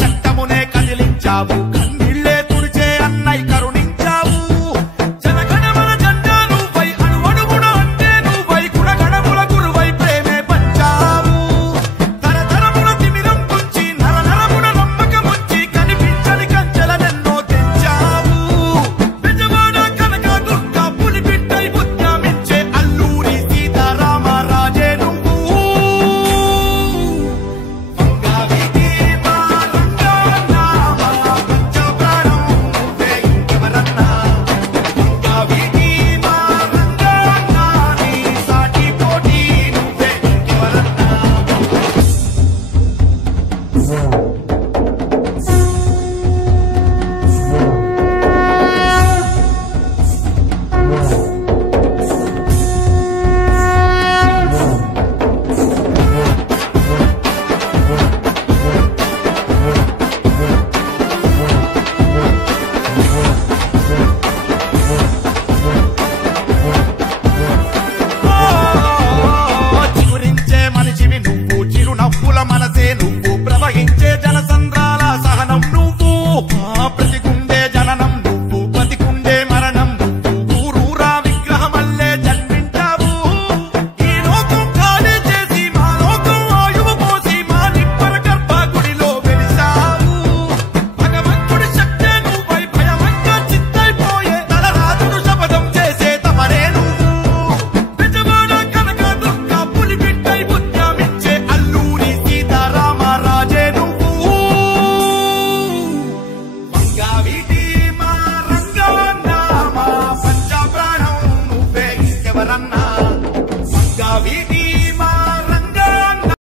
చట్టమునే కదిలించావు కన్నీళ్లే తుడిచే అన్నై కరుణించావు జనగణమన జెండా నువ్వై అణువణువున అంటే నువ్వై గుణగణముల గురువై ప్రేమే పంచావు తరతరముల తిమిరం తుంచి నరనరమున నమ్మకముంచి కనిపించని కంచెలనెన్నో తెచ్చావు బెజవాడ కనకదుర్గ పులిబిడ్డై ఉద్యమించే అల్లూరి సీతారామరాజే నువ్వు మనసే నువ్వు ప్రవహించే జనసంద్రాల సహనం నువ్వు ప్రతికుండే జననం నువ్వు బతికుండే మరణం నువ్వు ఊరూరా విగ్రహమల్లే జన్మించావు ఈ లోకం ఖాళీ చేసి మా లోకం ఆయువు పోసి మా నిప్పల గర్భగుడిలో వెలిసావు భగవంతుడి శక్తే నువ్వై భయమంగా చిత్తైపోయే తలరాజుడు శపథం చేసే తమరే నువ్వు బెజవాడ కనకదుర్గ పులిబిడ్డై ఉద్యమించే అల్లూరి సీతారామరాజే నువ్వు మంగావీటి మా రంగన్న మా పంచప్రాణం నువ్వే ఇంకెవరన్నా మంగావీటి